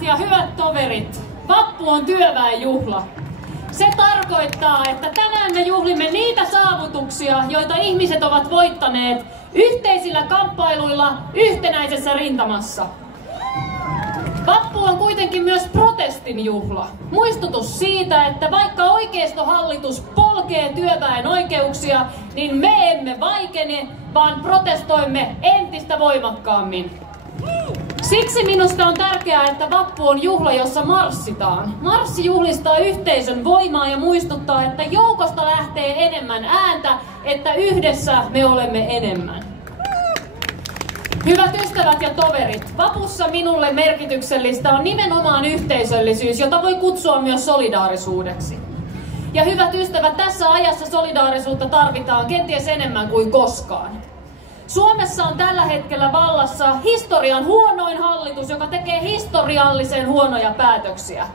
Hyvät ja hyvät toverit, vappu on työväenjuhla. Se tarkoittaa, että tänään me juhlimme niitä saavutuksia, joita ihmiset ovat voittaneet yhteisillä kamppailuilla yhtenäisessä rintamassa. Vappu on kuitenkin myös protestin juhla. Muistutus siitä, että vaikka oikeistohallitus polkee työväen oikeuksia, niin me emme vaikene, vaan protestoimme entistä voimakkaammin. Siksi minusta on tärkeää, että vappu on juhla, jossa marssitaan. Marssi juhlistaa yhteisön voimaa ja muistuttaa, että joukosta lähtee enemmän ääntä, että yhdessä me olemme enemmän. Hyvät ystävät ja toverit, vapussa minulle merkityksellistä on nimenomaan yhteisöllisyys, jota voi kutsua myös solidaarisuudeksi. Ja hyvät ystävät, tässä ajassa solidaarisuutta tarvitaan kenties enemmän kuin koskaan. Suomessa on tällä hetkellä vallassa historian huonoin hallitus, joka tekee historiallisen huonoja päätöksiä.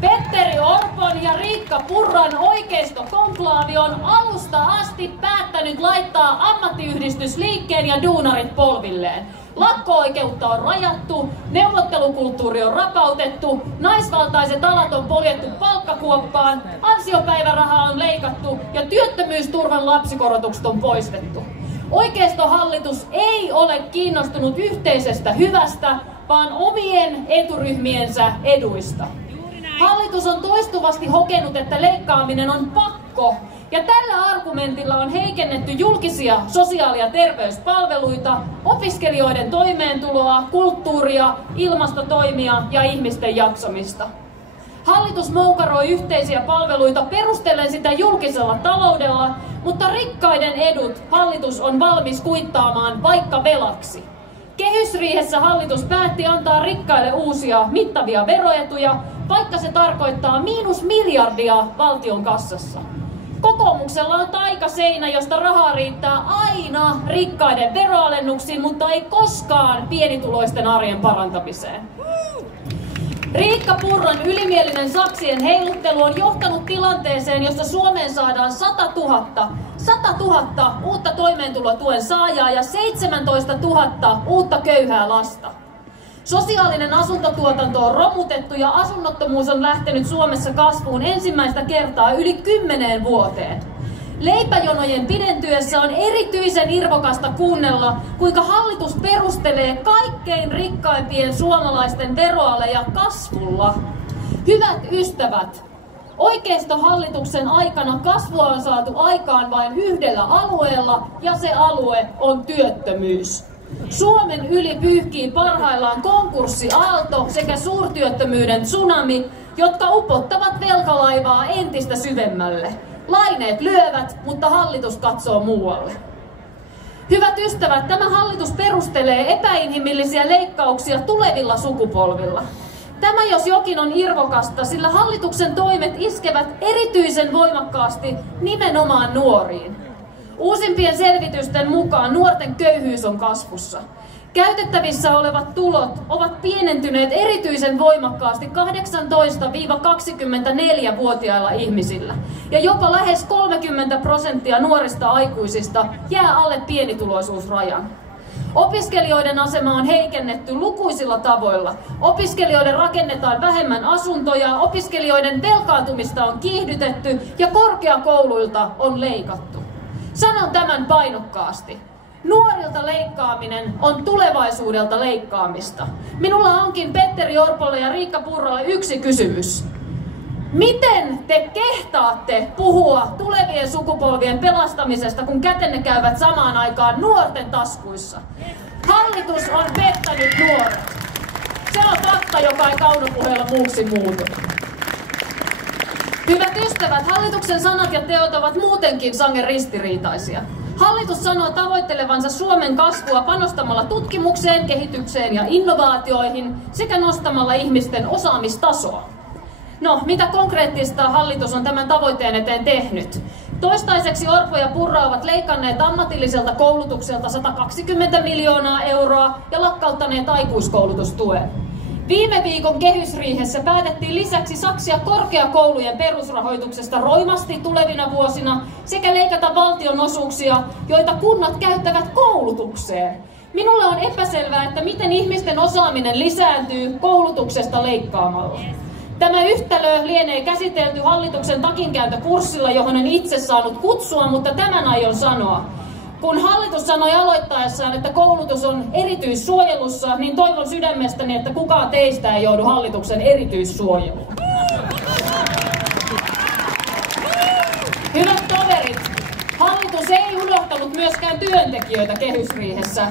Petteri Orpon ja Riikka Purran oikeistokonklaavi on alusta asti päättänyt laittaa ammattiyhdistysliikkeen ja duunarit polvilleen. Lakko-oikeutta on rajattu, neuvottelukulttuuri on rapautettu, naisvaltaiset alat on poljettu palkkakuoppaan, ansiopäivärahaa on leikattu ja työttömyysturvan lapsikorotukset on poistettu. Oikeistohallitus ei ole kiinnostunut yhteisestä hyvästä, vaan omien eturyhmiensä eduista. Hallitus on toistuvasti hokenut, että leikkaaminen on pakko, ja tällä argumentilla on heikennetty julkisia sosiaali- ja terveyspalveluita, opiskelijoiden toimeentuloa, kulttuuria, ilmastotoimia ja ihmisten jaksamista. Hallitus moukaroi yhteisiä palveluita perustellen sitä julkisella taloudella, mutta rikkaiden edut hallitus on valmis kuittaamaan vaikka velaksi. Kehysriihessä hallitus päätti antaa rikkaille uusia mittavia veroetuja, vaikka se tarkoittaa -miljardia valtion kassassa. Kokoomuksella on taikaseinä, josta rahaa riittää aina rikkaiden veroalennuksiin, mutta ei koskaan pienituloisten arjen parantamiseen. Riikka Purran ylimielinen saksien heiluttelu on johtanut tilanteeseen, jossa Suomeen saadaan 100 000 uutta toimeentulotuen saajaa ja 17 000 uutta köyhää lasta. Sosiaalinen asuntotuotanto on romutettu ja asunnottomuus on lähtenyt Suomessa kasvuun ensimmäistä kertaa yli 10 vuoteen. Leipäjonojen pidentyessä on erityisen irvokasta kuunnella, kuinka hallitus perustelee kaikkein rikkaimpien suomalaisten veroaleja kasvulla. Hyvät ystävät, oikeistohallituksen aikana kasvua on saatu aikaan vain yhdellä alueella, ja se alue on työttömyys. Suomen yli pyyhkii parhaillaan konkurssiaalto sekä suurtyöttömyyden tsunami, jotka upottavat velkalaivaa entistä syvemmälle. Laineet lyövät, mutta hallitus katsoo muualle. Hyvät ystävät, tämä hallitus perustelee epäinhimillisiä leikkauksia tulevilla sukupolvilla. Tämä jos jokin on irvokasta, sillä hallituksen toimet iskevät erityisen voimakkaasti nimenomaan nuoriin. Uusimpien selvitysten mukaan nuorten köyhyys on kasvussa. Käytettävissä olevat tulot ovat pienentyneet erityisen voimakkaasti 18–24-vuotiailla ihmisillä. Ja jopa lähes 30% nuorista aikuisista jää alle pienituloisuusrajan. Opiskelijoiden asema on heikennetty lukuisilla tavoilla. Opiskelijoille rakennetaan vähemmän asuntoja, opiskelijoiden velkaantumista on kiihdytetty ja korkeakouluilta on leikattu. Sanon tämän painokkaasti. Nuorilta leikkaaminen on tulevaisuudelta leikkaamista. Minulla onkin Petteri Orpolle ja Riikka Purralle yksi kysymys. Miten te kehtaatte puhua tulevien sukupolvien pelastamisesta, kun kätenne käyvät samaan aikaan nuorten taskuissa? Hallitus on pettänyt nuoret. Se on fakta, joka ei kaunopuheella muuksi muutu. Hyvät ystävät, hallituksen sanat ja teot ovat muutenkin sangen ristiriitaisia. Hallitus sanoo tavoittelevansa Suomen kasvua panostamalla tutkimukseen, kehitykseen ja innovaatioihin sekä nostamalla ihmisten osaamistasoa. No, mitä konkreettista hallitus on tämän tavoitteen eteen tehnyt? Toistaiseksi Orpo ja Purra ovat leikanneet ammatilliselta koulutukselta 120 miljoonaa euroa ja lakkauttaneet aikuiskoulutustuen. Viime viikon kehysriihessä päätettiin lisäksi saksia korkeakoulujen perusrahoituksesta roimasti tulevina vuosina sekä leikata valtionosuuksia, joita kunnat käyttävät koulutukseen. Minulle on epäselvää, että miten ihmisten osaaminen lisääntyy koulutuksesta leikkaamalla. Tämä yhtälö lienee käsitelty hallituksen takinkääntökurssilla, johon en itse saanut kutsua, mutta tämän aion sanoa. Kun hallitus sanoi aloittaessaan, että koulutus on erityissuojelussa, niin toivon sydämestäni, että kukaan teistä ei joudu hallituksen erityissuojeluun. Hyvät toverit, hallitus ei unohtanut myöskään työntekijöitä kehysriihessä.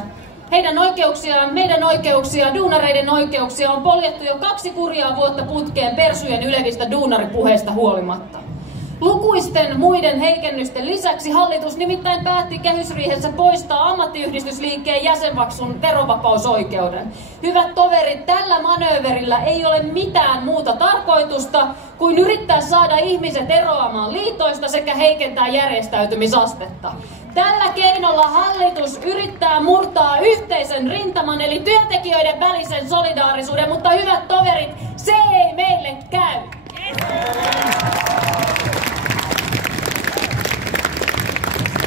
Heidän oikeuksiaan, meidän oikeuksia, duunareiden oikeuksia on poljettu jo 2 kurjaa vuotta putkeen persujen ylevistä duunaripuheista huolimatta. Lukuisten muiden heikennysten lisäksi hallitus nimittäin päätti kehysriihessä poistaa ammattiyhdistysliikkeen jäsenmaksun verovapausoikeuden. Hyvät toverit, tällä manööverillä ei ole mitään muuta tarkoitusta kuin yrittää saada ihmiset eroamaan liitoista sekä heikentää järjestäytymisastetta. Tällä keinolla hallitus yrittää murtaa yhteisen rintaman eli työntekijöiden välisen solidaarisuuden, mutta hyvät toverit, se ei meille käy.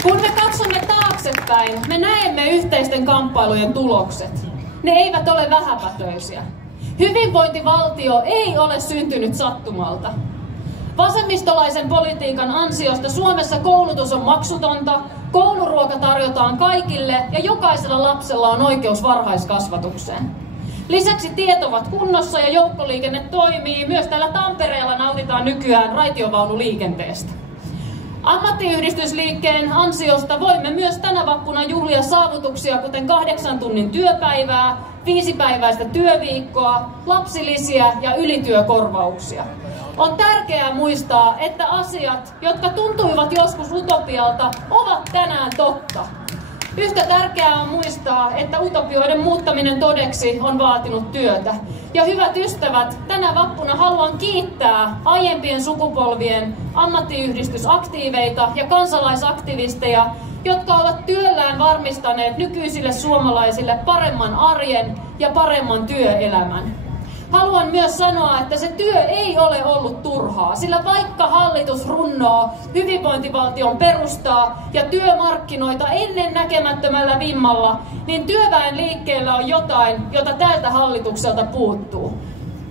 Kun me katsomme taaksepäin, me näemme yhteisten kamppailujen tulokset. Ne eivät ole vähäpätöisiä. Hyvinvointivaltio ei ole syntynyt sattumalta. Vasemmistolaisen politiikan ansiosta Suomessa koulutus on maksutonta, kouluruoka tarjotaan kaikille ja jokaisella lapsella on oikeus varhaiskasvatukseen. Lisäksi tiet ovat kunnossa ja joukkoliikenne toimii. Myös täällä Tampereella nautitaan nykyään raitiovaunuliikenteestä. Ammattiyhdistysliikkeen ansiosta voimme myös tänä vappuna juhlia saavutuksia, kuten 8 tunnin työpäivää, 5-päiväistä työviikkoa, lapsilisiä ja ylityökorvauksia. On tärkeää muistaa, että asiat, jotka tuntuivat joskus utopialta, ovat tänään totta. Yhtä tärkeää on muistaa, että utopioiden muuttaminen todeksi on vaatinut työtä. Ja hyvät ystävät, tänä vappuna haluan kiittää aiempien sukupolvien ammattiyhdistysaktiiveita ja kansalaisaktivisteja, jotka ovat työllään varmistaneet nykyisille suomalaisille paremman arjen ja paremman työelämän. Haluan myös sanoa, että se työ ei ole ollut turhaa, sillä vaikka hallitus runnoo hyvinvointivaltion perustaa ja työmarkkinoita ennen näkemättömällä vimmalla, niin työväen liikkeellä on jotain, jota tältä hallitukselta puuttuu.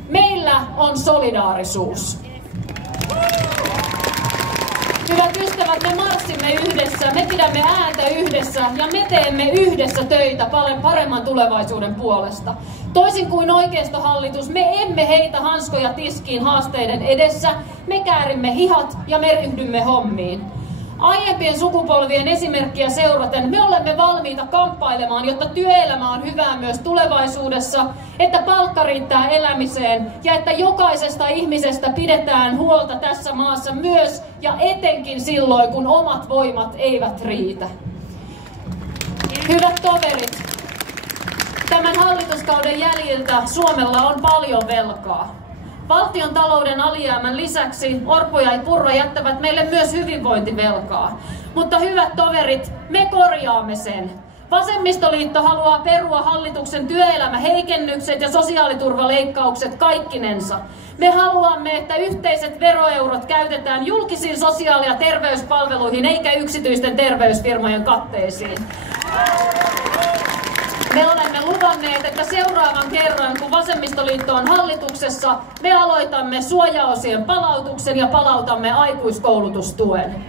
Meillä on solidaarisuus. Hyvät ystävät, me marssimme yhdessä, me pidämme ääntä yhdessä ja me teemme yhdessä töitä paremman tulevaisuuden puolesta. Toisin kuin oikeistohallitus, me emme heitä hanskoja tiskiin haasteiden edessä, me käärimme hihat ja me ryhdymme hommiin. Aiempien sukupolvien esimerkkiä seuraten me olemme valmiita kamppailemaan, jotta työelämä on hyvää myös tulevaisuudessa, että palkka riittää elämiseen ja että jokaisesta ihmisestä pidetään huolta tässä maassa myös ja etenkin silloin, kun omat voimat eivät riitä. Hyvät toverit, tämän hallituskauden jäljiltä Suomella on paljon velkaa. Valtion talouden alijäämän lisäksi Orpo ja Purra jättävät meille myös hyvinvointivelkaa. Mutta hyvät toverit, me korjaamme sen. Vasemmistoliitto haluaa perua hallituksen työelämäheikennykset ja sosiaaliturvaleikkaukset kaikkinensa. Me haluamme, että yhteiset veroeurot käytetään julkisiin sosiaali- ja terveyspalveluihin eikä yksityisten terveysfirmojen katteisiin. Me olemme luvanneet, että seuraavan kerran, kun Vasemmistoliitto on hallituksessa, me aloitamme suojaosien palautuksen ja palautamme aikuiskoulutustuen.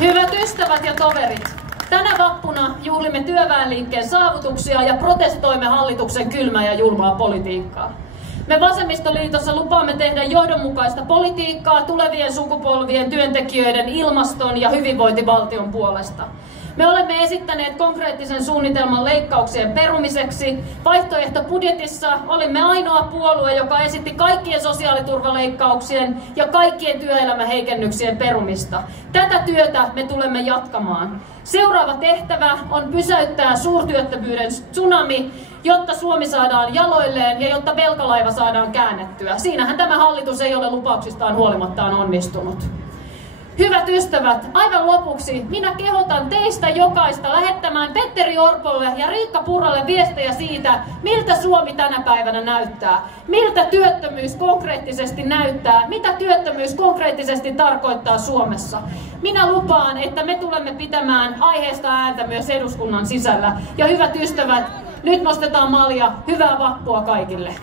Hyvät ystävät ja toverit, tänä vappuna juhlimme työväenliikkeen saavutuksia ja protestoimme hallituksen kylmää ja julmaa politiikkaa. Me Vasemmistoliitossa lupaamme tehdä johdonmukaista politiikkaa tulevien sukupolvien työntekijöiden, ilmaston ja hyvinvointivaltion puolesta. Me olemme esittäneet konkreettisen suunnitelman leikkauksien perumiseksi. Vaihtoehtobudjetissa olimme ainoa puolue, joka esitti kaikkien sosiaaliturvaleikkauksien ja kaikkien työelämäheikennyksien perumista. Tätä työtä me tulemme jatkamaan. Seuraava tehtävä on pysäyttää suurtyöttömyyden tsunami, jotta Suomi saadaan jaloilleen ja jotta velkalaiva saadaan käännettyä. Siinähän tämä hallitus ei ole lupauksistaan huolimattaan onnistunut. Hyvät ystävät, aivan lopuksi minä kehotan teistä jokaista lähettämään Petteri Orpolle ja Riikka Purralle viestejä siitä, miltä Suomi tänä päivänä näyttää, miltä työttömyys konkreettisesti näyttää, mitä työttömyys konkreettisesti tarkoittaa Suomessa. Minä lupaan, että me tulemme pitämään aiheesta ääntä myös eduskunnan sisällä. Ja hyvät ystävät, nyt nostetaan malja. Hyvää vappua kaikille!